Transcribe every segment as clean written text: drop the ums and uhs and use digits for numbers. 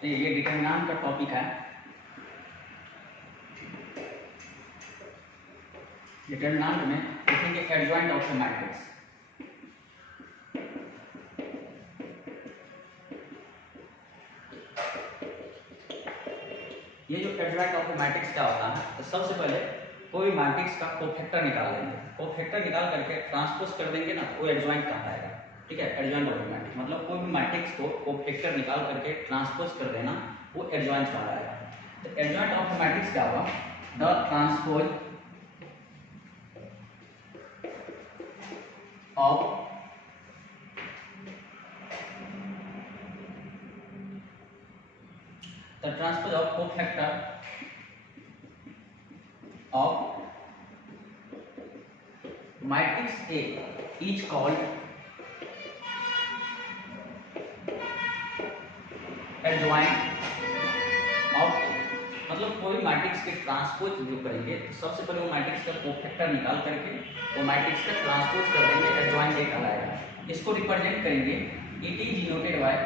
तो ये डिटरमिनेंट का टॉपिक है। डिटरमिनेंट में देखेंगे एडजॉइंट ऑफ द मैट्रिक्स। ये जो एडजॉइंट ऑफ द मैट्रिक्स क्या होता है, तो सबसे पहले कोई मैट्रिक्स का कोफैक्टर निकाल लेंगे। कोफैक्टर निकाल करके ट्रांसपोज कर देंगे ना, वो एडजॉइंट कहलाएगा। ठीक है, एडजॉइंट ऑफ द मैट्रिक्स मतलब कोई भी मैट्रिक्स को कोफैक्टर निकाल करके ट्रांसपोज कर देना, वो एडजॉइंट कहलाएगा। तो एडजॉइंट ऑफ द मैट्रिक्स क्या होगा, the transpose of the transpose of cofactor of matrix A is called adjoint of A। मतलब कोई मैट्रिक्स के ट्रांसपोज जो करेंगे तो सबसे पहले वो मैट्रिक्स का कोफैक्टर निकाल करके वो मैट्रिक्स का ट्रांसपोज कर देंगे, एडजॉइंट A कहलाएगा। इसको रिप्रेजेंट करेंगे, it is denoted by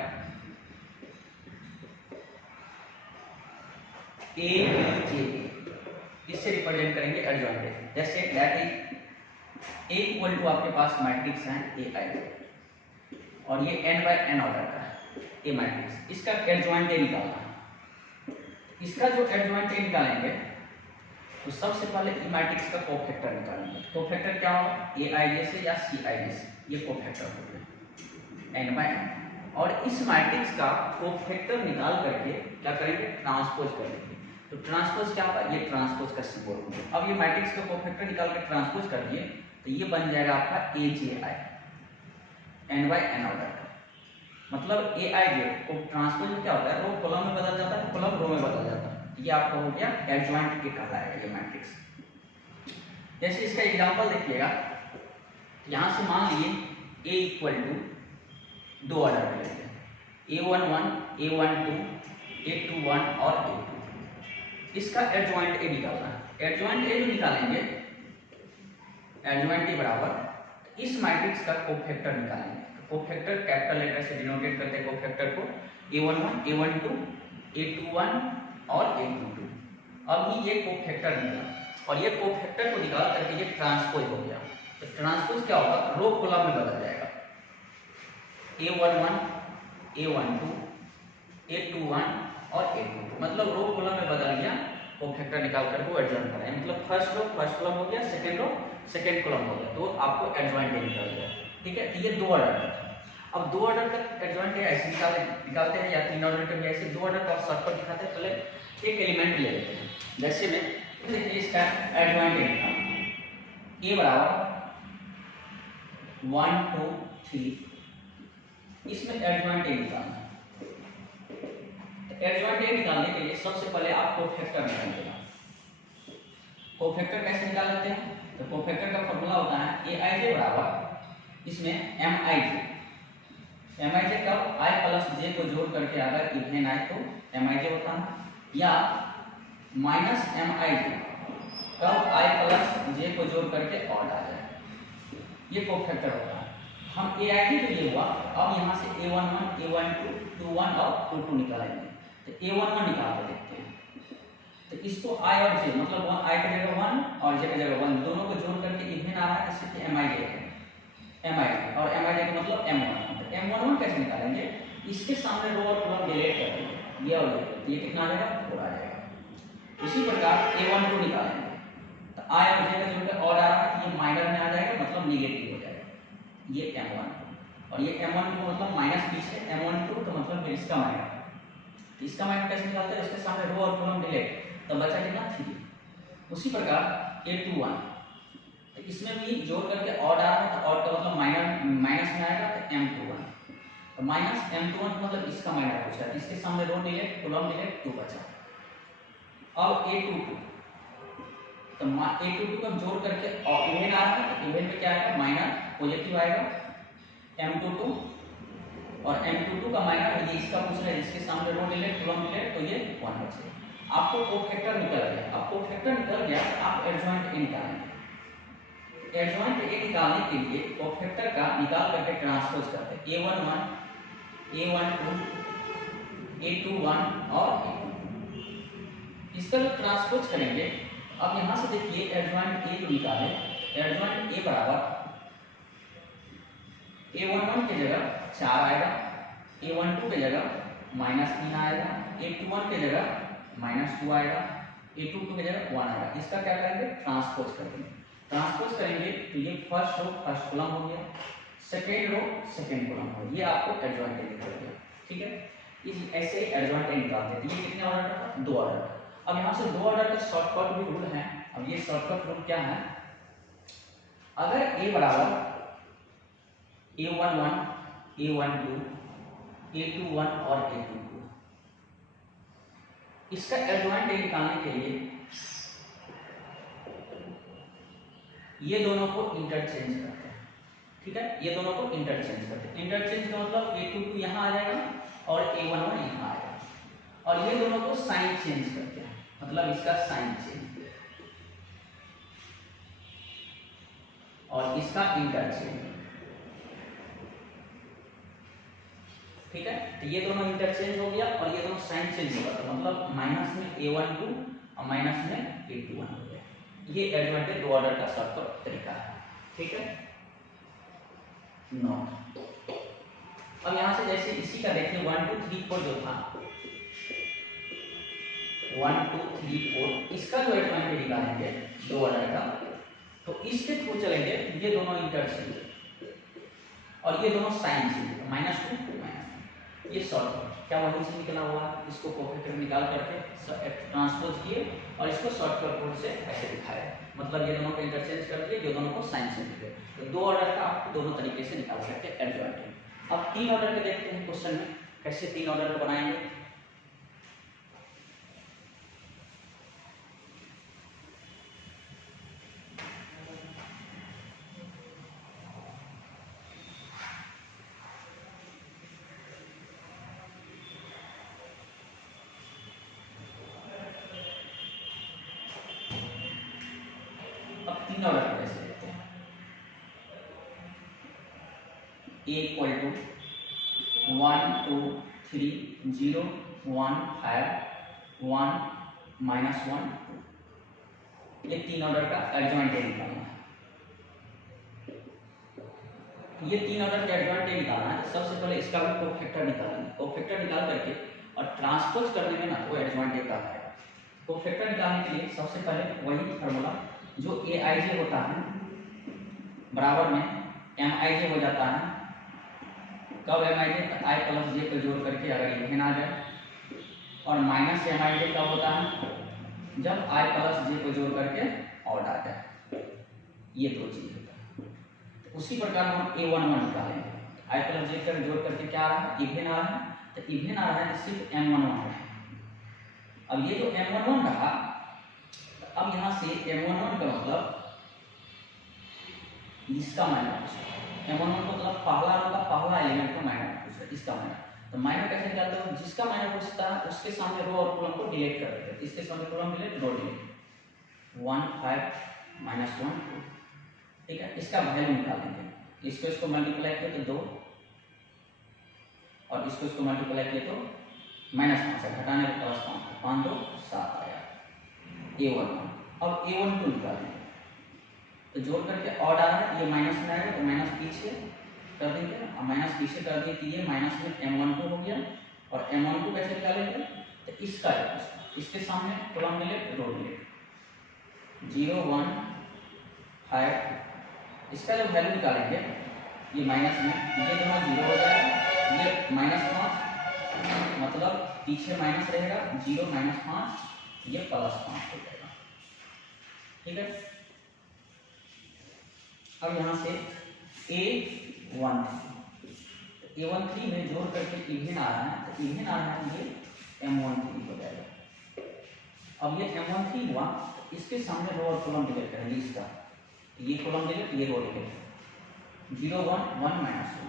A B J, इससे रिप्रेजेंट करेंगे एडजॉइंट ए। जैसे that is A equal to आपके पास मैट्रिक्स है ए आई और ये n बाय n ऑर्डर का है ए मैट्रिक्स, इसका एडजॉइंट ए निकालना है। इसका जो एडजॉइंट ए निकालेंगे तो सबसे पहले ई मैट्रिक्स का कोफैक्टर निकालेंगे। कोफैक्टर क्या होगा, ए आई जे से या सी आई जे से, ये कोफैक्टर हो गया n बाय n। और इस मैट्रिक्स का कोफैक्टर निकाल करके क्या करेंगे, ट्रांसपोज कर देंगे। तो ट्रांसपोज क्या होगा, ये ट्रांसपोज का सिंबल होगा। अब ये मैट्रिक्स का कोफैक्टर निकाल के ट्रांसपोज कर दिए तो ये बन जाएगा आपका ए जे आई n बाय n ऑर्डर का। मतलब ए आई जे को ट्रांसपोज में क्या होता है, रो कॉलम में बदल जाता है, कॉलम रो में बदल जाता है। ये आपका हो गया एडजॉइंट ए कहलाएगा ये मैट्रिक्स। जैसे इसका एग्जांपल देखिएगा, यहाँ से मान लिए ए इक्वल टू दो ऑर्डर में लेते हैं, A11, A12, A21 और A22। इसका एडजॉइंट ए निकालना है। एडजॉइंट ए जो निकालेंगे, एडजॉइंट ए बराबर इस मैट्रिक्स का कोफैक्टर निकालेंगे। कोफैक्टर कैपिटल लेटर से डिनोटेट करते हैं कोफैक्टर को, A11, A12, A21 और A22। अब ये कोफैक्टर निकाला और ये कोफैक्टर को निकाल करके ये ट्रांसपोज हो गया। तो ट्रांसपोज क्या होगा, रो कॉलम में बदल जाएगा। A11, A12, A21 और A22 मतलब रो कॉलम में बदल गया, कोफैक्टर निकाल कर वो एडजॉइंट कराएं। मतलब फर्स्ट रो फर्स्ट कॉलम हो गया, सेकंड रो सेकंड कॉलम हो गया, तो आपको एडजॉइंट ए निकल गया। ठीक है, ये दो ऑर्डर का था। अब दो ऑर्डर का एडजॉइंट ए ऐसे निकालते हैं या तीन ऑर्डर का भी ऐसे, दो ऑर्डर का शॉर्टकट दिखाते हैं। पहले एक एलिमेंट ले लेते हैं, जैसे में इसका एडजॉइंट ए निकालना, ए बराबर 1 2 3, इसमें एडजॉइंट ए निकालना है। एडजॉइंट ए निकालने के लिए सबसे पहले आप कोफैक्टर निकालिएगा। कोफैक्टर कैसे निकाल लेते हैं, तो कोफैक्टर का फॉर्मूला होता है ए आई जे बराबर इसमें एम आई जे। एम आई जे कब आई प्लस जे को जोड़ करके अगर इवन आए तो एम आई जे होता है, या माइनस एम आई जे कब आई प्लस जे को जोड़ करके ऑड आ जाए, ये कोफैक्टर होता है। हम ए आई जे तो ये हुआ, अब यहाँ से A11, A12, 21 और 22 निकालेंगे। तो A11 निकाल के देखते हैं, तो इसको i और j मतलब i की जगह 1 और j की जगह 1 दोनों को जोड़ करके इवन आ रहा है, इससे mi j mi और mi j का मतलब m11। तो m11 कैसे निकालेंगे, इसके सामने रो और कॉलम डिलीट कर देंगे, ये और ये कितना आ जाएगा, 4 आ जाएगा। उसी प्रकार A12 निकालेंगे, तो i और j का जोड़ के और आ रहा है, ये माइनर में आ जाएगा मतलब नेगेटिव हो जाएगा, ये m1 और ये m1 को मतलब माइनस पीछे m12 तो मतलब इसका माइनर। इसका माइनर कैसे निकालते हैं, इसके सामने रो और कॉलम डिलीट, तो बचा कितना 3। उसी प्रकार A21, तो इसमें भी जोड़ करके ऑड आ रहा है, तो ऑड का मतलब माइनस में आएगा, तो M21, तो माइनस M21 मतलब इसका माइनर पूछा है, इसके सामने रो डिलीट कॉलम डिलीट 2 बचा। अब A22, तो A22 को जोड़ करके इवन आ रहा है, तो इवन में क्या आएगा, माइनर पॉजिटिव आएगा, M22 और M22 का माइनर ये इसका पूछ रहा है, इसके सामने रो डिलीट कॉलम डिलीट, तो ये 1 बचेगा। आपको कोफैक्टर निकल गया, अब कोफैक्टर निकल गया आप एडजॉइंट ए निकालेंगे। एडजॉइंट ए निकालने के लिए कोफैक्टर का निकाल करके ट्रांसपोज करते हैं, A11, A12, A21 और A22। इसका जो ट्रांसपोज करेंगे, अब यहां से देखिए एडजॉइंट ए को निकाले, एडजॉइंट ए बराबर A11 की जगह 4 आएगा, A12 की जगह -3 आएगा, A21 की जगह -2 आएगा, A22 की जगह 1 आएगा। इसका क्या करेंगे, ट्रांसपोज करेंगे। ट्रांसपोज करेंगे तो ये फर्स्ट रो फर्स्ट कॉलम हो गया, सेकेंड रो सेकेंड कॉलम हो गया, ये आपको एडजॉइंट ए निकल गया। ठीक है, इस ऐसे एडजॉइंट ए निकालते हैं। ये कितने ऑर्डर का, 2 ऑर्डर का। अब यहाँ से 2 ऑर्डर का शॉर्टकट भी रूल है। अब ये शॉर्टकट रूल क्या है, अगर a बराबर A11, A12, A21 और A22, इसका एडजॉइंट ए निकालने के लिए ये दोनों को इंटरचेंज करते हैं। ठीक है, ये दोनों को इंटरचेंज करते हैं। इंटरचेंज का मतलब A22 यहाँ आ जाएगा और A11 यहाँ आ जाएगा, और ये दोनों को साइन चेंज करते हैं, मतलब इसका साइन चेंज और इसका इंटरचेंज। ठीक है, तो ये दोनों इंटरचेंज हो गया और ये दोनों साइन चेंज होगा, तो मतलब माइनस में A12 और माइनस में A21 हो गया। ये एडजॉइंट 2 ऑर्डर का शॉर्टकट तरीका है। ठीक है, नोट। अब यहां से जैसे इसी का देखिए 1 2 3 4 जो था 1 2 3 4, इसका जो एडजॉइंट निकालेंगे 2 ऑर्डर का, तो इसके थ्रू चलेंगे। ये दोनों इंटरचेंज और ये दोनों साइन चेंज, -2 -2, ये शॉर्टकट क्या वहीं से निकला हुआ है। इसको कोफैक्टर निकाल करके ट्रांसपोज किए और इसको शॉर्टकट कोड से ऐसे दिखाया, मतलब ये दोनों को इंटरचेंज कर दिए, ये दोनों को साइन चेंज किए। तो 2 ऑर्डर का आप दोनों तरीके से निकाल सकते हैं एडजॉइंट। अब 3 ऑर्डर के देखते हैं क्वेश्चन में कैसे 3 ऑर्डर को बनाएंगे। ऑर्डर कैसे लेते हैं, A इक्वल टू 1 2 3 0 1 5 1 -1 2, ये 3 ऑर्डर का एडजॉइंट निकालना है। ये 3 ऑर्डर का एडजॉइंट निकालना है, सबसे पहले इसका भी कोफैक्टर निकालेंगे। कोफैक्टर निकाल करके और ट्रांसपोज करने में ना वो एडजॉइंट का है। कोफैक्टर निकालने के लिए सबसे पहले वही फार्मूला, जो Aij होता है बराबर में Mij हो जाता है। कब Mij, i प्लस j को जोड़ करके अगर इवन आ जाए, और माइनस Mij कब होता है, जब i प्लस j को जोड़ करके ऑड आ जाए। ये 2 चीज होता है। तो उसी प्रकार हम A11 निकालेंगे, i प्लस j कर जोड़ करके क्या आ रहा है, इवन आ रहा है, तो इवन आ रहा है तो सिर्फ M11 है। अब ये जो M11 रहा, अब यहां से M11 का मतलब इसका माइनर पूछा, M11 मतलब पहला रो का पहला एलिमेंट का माइनर पूछा, इसका माइनर। तो माइनर कैसे निकालते हो, जिसका माइनर पूछता है उसके सामने रो और कॉलम को डिलीट कर देते हैं। इसके सामने कॉलम डिलीट, रो डिलीट, 1 5 -1 2। ठीक है, इसका वैल्यू निकालेंगे। इसको मल्टीप्लाई किया तो 2, और इसको मल्टीप्लाई किया तो -5 है, घटाने पर +5, 5 2 7 आया A11। अब A12 निकालेंगे, तो जोड़ करके ऑड आ रहा है, ये माइनस में आएगा तो माइनस पीछे कर देंगे, और माइनस पीछे कर दिए कि ये माइनस में M12 हो गया। और M12 कैसे निकालेंगे, तो इसका इसके सामने कॉलम डिलीट, रो डिलीट, 0 1 5। इसका जब वैल्यू निकालेंगे, ये माइनस में, ये दोनों 0 हो जाएगा, ये -5, मतलब पीछे माइनस रहेगा, 0 -5, ये +5 हो जाएगा। ठीक है, अब यहां से A13 में जोड़ करके इवन आ रहा है, तो इवन आ रहा है, ये M13 हो जाएगा। अब ये M13 हुआ, तो इसके सामने रो और कॉलम डिलीट करेंगे। इसका ये कॉलम डिलीट, ये रो डिलीट, 0 1 1 -1।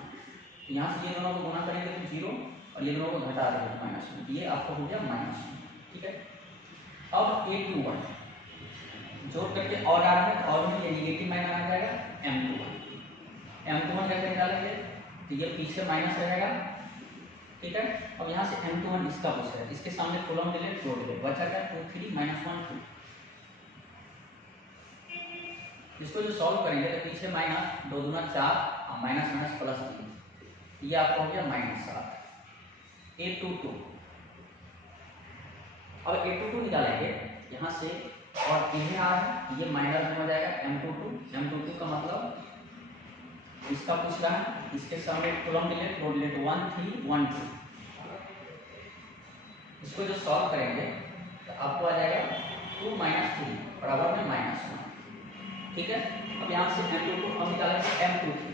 यहाँ से ये दोनों को गुना करेंगे तो 0, और ये दोनों को घटा देंगे -1, ये आपको हो गया -1। ठीक है, अब A21 जोड़ करके और आ रहा है, और में ये नेगेटिव माइनस आ जाएगा, M21 कैसे निकालेंगे, तो ये पीछे माइनस रहेगा, ठीक है। अब यहाँ से M21 इसका पूछा है, इसके सामने कॉलम डिलीट रो डिलीट, बचा क्या 2 3 -1 2। इसको जो सॉल्व करेंगे तो पीछे माइनस 2 दूना 4 और माइनस माइनस प्लस 3, ये आपको हो गया -7। A22, अब A22 निकालेंगे यहाँ से, और इन्हें आ रहा है ये माइनस में हो जाएगा M22 का मतलब इसका पूछ रहा है, इसके सामने कॉलम डिलीट रो डिलीट 1 3 1 2। इसको जो सॉल्व करेंगे तो आपको आ जाएगा 2 - 3 बराबर में -1, ठीक है। अब यहाँ से M22 हम निकालेंगे M23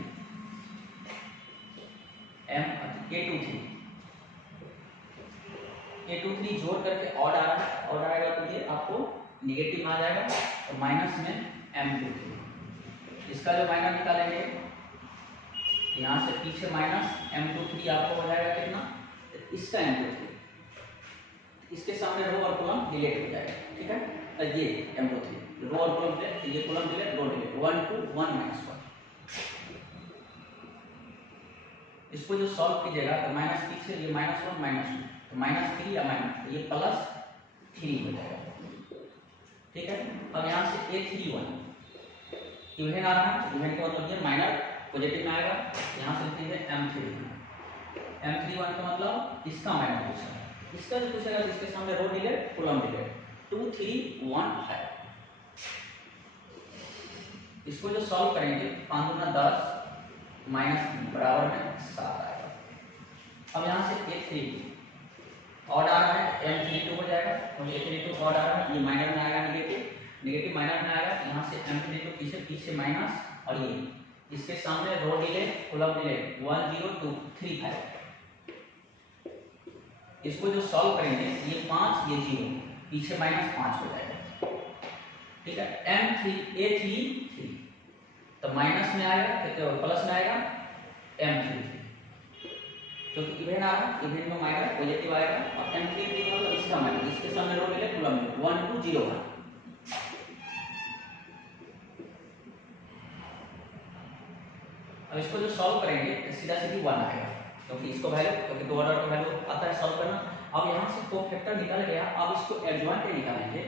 A23 जोड़ करके ऑड आ रहा है, ऑड आएगा तो ये आपको नेगेटिव में आ जाएगा और माइनस में M23। इसका जो माइनस निकालेंगे यहाँ से पीछे माइनस M23 आपको हो जाएगा कितना, इसका M23, इसके सामने रो और कॉलम डिलीट हो जाएगा, ठीक है। और ये M23 रो और कॉलम डिलीट, ये कॉलम डिलीट रो डिलीट 1 2 1 -1। इसको जो सॉल्व कीजिएगा तो माइनस पीछे ये -1 -2 तो -3 या माइनस ये +3 हो जाएगा, ठीक है। अब यहाँ से A31 इवन आ रहा है, इवन का मतलब ये माइनर पॉजिटिव में आएगा, यहाँ से लिखेंगे M31 का मतलब इसका माइनर पूछा है, इसका जो पूछेगा तो इसके सामने रो डिलीट कॉलम डिलीट 2 3 1 5। इसको जो सॉल्व करेंगे 5 गुना 10 -3 बराबर में 7 आएगा। अब यहाँ से A32 ऑड आ रहा है, M32 हो जाएगा और A32 ऑड आ रहा है, ये माइनर में आएगा, नेगेटिव माइनर में आएगा, यहाँ से M32 पीछे माइनस और ये इसके सामने रो डिलीट कॉलम डिलीट 1 0 2 3 5। इसको जो सॉल्व करेंगे ये 5 ये 0 पीछे -5 हो जाएगा, ठीक है। A33 तो माइनस में आएगा तो प्लस में आएगा M33, क्योंकि इवन आ रहा है, इवन में माइनस पॉजिटिव आएगा और M33 का मतलब इसका माइनस, इसके सामने रो डिलीट कॉलम डिलीट 1 2 0 1। अब इसको जो सॉल्व करेंगे तो सीधा सीधी 1 आएगा, क्योंकि इसको वैल्यू, क्योंकि दो ऑर्डर का वैल्यू आता है सॉल्व करना। अब यहाँ से कोफैक्टर निकल गया, अब इसको एडजॉइंट निकालेंगे।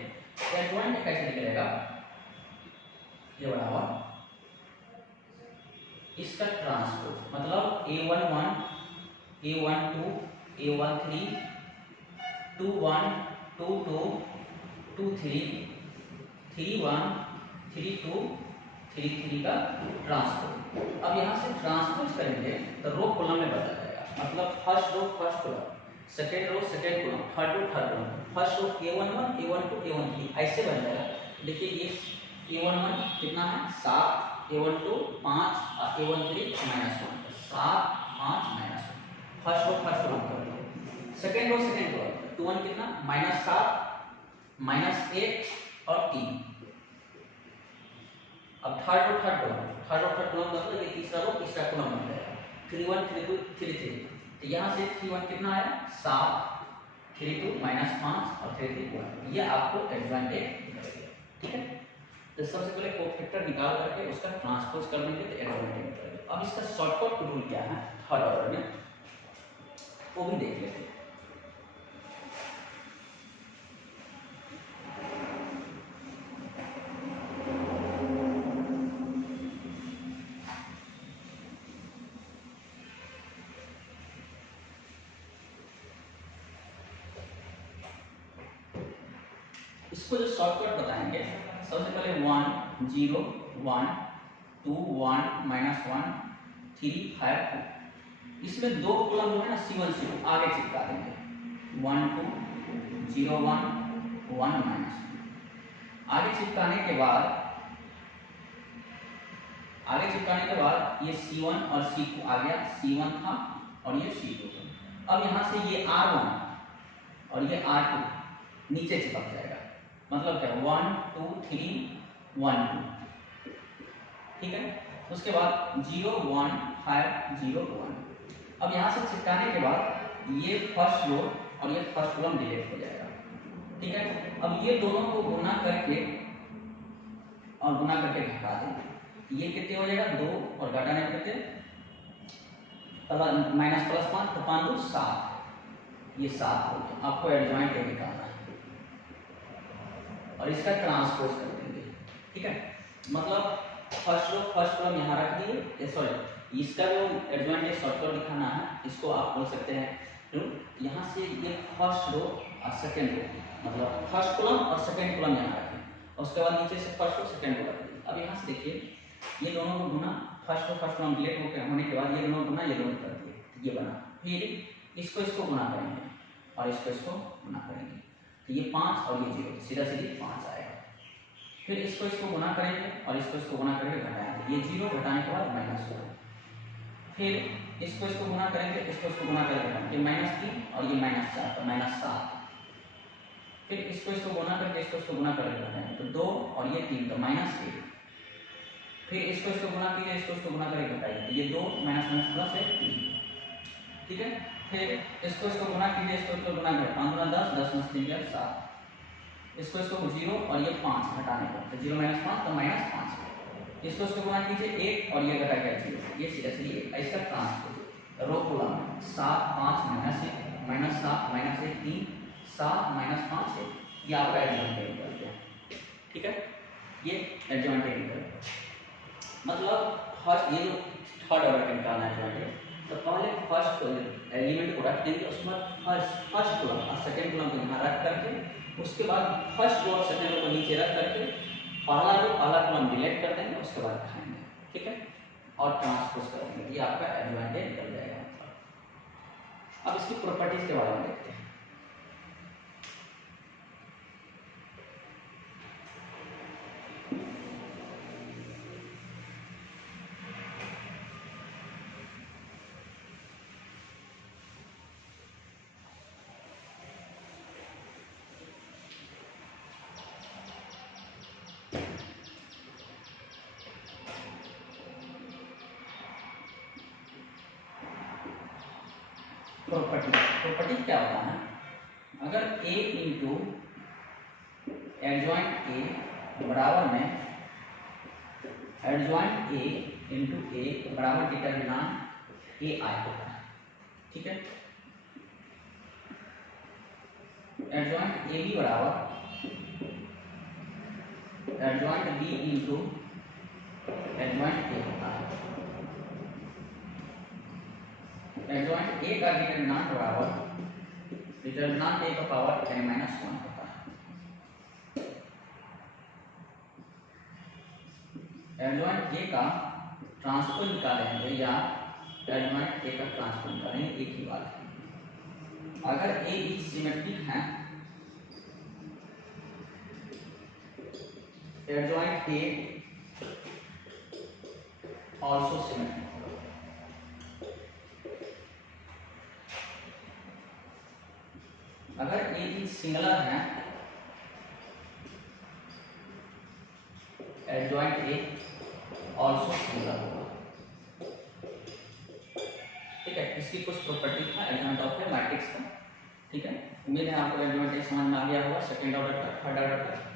एडजॉइंट कैसे निकलेगा, ये बराबर इसका ट्रांसपोज, मतलब A11 A12 A13 21 22 23 31 32 33 का ट्रांसपोज। अब यहाँ से ट्रांसपोज करेंगे तो रो कॉलम में बदल जाएगा, मतलब first row first column, second row second column, third row third column, first row A11 A12 A13 ऐसे बन जाएगा। देखिए ये A11 कितना है 7, A12 5 और A13 -1, 7 5 -1। First row first column कर दो, सेकेंड रो सेकेंड कॉलम 21 कितना -7 -1 और 3। अब थर्ड रो थर्ड कॉलम मतलब ये तीसरा रो तीसरा कॉलम बन जाएगा 31 32 33। तो यहाँ से 31 कितना आया 7 32 -5 और 33 1, ये आपको एडजॉइंट निकलेगा, ठीक है। तो सबसे पहले कोफैक्टर निकाल करके उसका ट्रांसपोज कर देंगे तो एडजॉइंट निकलेगा। अब इसका शॉर्टकट रूल क्या है थर्ड ऑर्डर में, वो भी देख लेते हैं। इसको जो शॉर्टकट बताएंगे, सबसे पहले 1 0 1 2 1 -1 3 5 2। इसमें दो कॉलम जो है ना C1 C2 आगे चिपका देंगे, 1 2 0 1 1 -1। आगे चिपकाने के बाद ये C1 और C2 आ गया, C1 था और ये C2 था। अब यहाँ से ये R1 और ये R2 नीचे चिपक जाएगा, मतलब क्या 1 2 3 1 2, ठीक है। उसके बाद 0 1 5 0 1। अब यहाँ से चिपकाने के बाद ये फर्स्ट रो और ये फर्स्ट कॉलम डिलीट हो जाएगा, ठीक है। अब ये दोनों को गुना करके घटा देंगे, ये कितने हो जाएगा 2 और घटाने में कितने -+5 तो 5 2 7। ये 7 हो गया। आपको एडजॉइंट ए निकालना है और इसका ट्रांसपोज कर देंगे, ठीक है। मतलब फर्स्ट रो फर्स्ट कॉलम यहाँ रख दिए, सॉरी इसका जो एडजॉइंट ए शॉर्टकट दिखाना है इसको आप बोल सकते हैं यहाँ से ये फर्स्ट रो और सेकेंड रो, मतलब फर्स्ट कॉलम और सेकेंड कॉलम यहाँ रखें और उसके बाद नीचे से फर्स्ट रो सेकेंड रो रख दें। अब यहाँ से देखिए ये दोनों को गुना, first row first column delete होने के बाद ये दोनों गुना ये दोनों कर दिए, ये बना। फिर इसको गुना करेंगे और इसको गुना करेंगे तो ये 5 और ये 0, सीधा सीधी 5 आएगा। फिर इसको गुना करेंगे और इसको गुना करके घटाएंगे, ये 0 घटाने के बाद -2। फिर इसको गुना करेंगे, इसको गुना करके घटाएंगे, ये -3 और ये -4 तो -7। फिर इसको गुना करके इसको गुना करके घटाएंगे तो 2 और ये 3 तो -8। फिर इसको गुना कीजिए, इसको गुना करके घटाइए तो ये 2 -+ है 3, ठीक है। फिर इसको गुना कीजिए, इसको गुना करें 5 × 10, 10 × 3 = 7। इसको 0 और ये 5 घटाने पर तो 0 - 5 तो -5। इसको गुना कीजिए 1 और ये घटा के 0, ये सीधा सीधी 1। इसका ट्रांसपोज रो कॉलम 7 5 -1 -7 -1 3 7 -5 1, ये आपका एडजॉइंट ए निकल गया, ठीक है। ये एडजॉइंट ए निकल गया। मतलब फर्स्ट ये जो थर्ड ऑर्डर का निकालना है एडजॉइंट ए, तो पहले फर्स्ट एलिमेंट को रख देंगे, उसके बाद फर्स्ट कॉलम और सेकंड कॉलम को यहाँ रख करके उसके बाद फर्स्ट रो और सेकंड रो को नीचे रख करके पहला रो पहला कॉलम डिलीट कर देंगे, उसके बाद दिखाएंगे, ठीक है। और ट्रांसपोज कर देंगे, ये आपका एडजॉइंट ए निकल जाएगा। अब इसकी प्रॉपर्टीज के बारे में देखते हैं। प्रॉपर्टी क्या होता है, अगर a इंटू एडजॉइंट ए बराबर में एडजॉइंट ए इंटू ए बराबर डिटरमिनेंट ए आई होता है, ठीक है। एडजॉइंट ए बी बराबर adjoint B into adjoint A होता है। एडजॉइंट ए का डिटरमिनेंट बराबर डिटरमिनेंट ए का पावर n-1 होता है। एडजॉइंट ए का ट्रांसपोज निकालेंगे या एडजॉइंट ए का ट्रांसपोज निकालेंगे, एक ही बात है। अगर ए बी सिमेट्रिक है, एडजॉइंट ए आल्सो सिमेट्रिक। अगर ए बी सिंगुलर है, एडजॉइंट ए आल्सो सिंगुलर होगा, ठीक है। इसकी कुछ प्रॉपर्टी था एडजॉइंट ऑफ ए मैट्रिक्स का, ठीक है। उम्मीद है आपको एडजॉइंट ए समझ में आ गया होगा, सेकंड ऑर्डर का, थर्ड ऑर्डर का।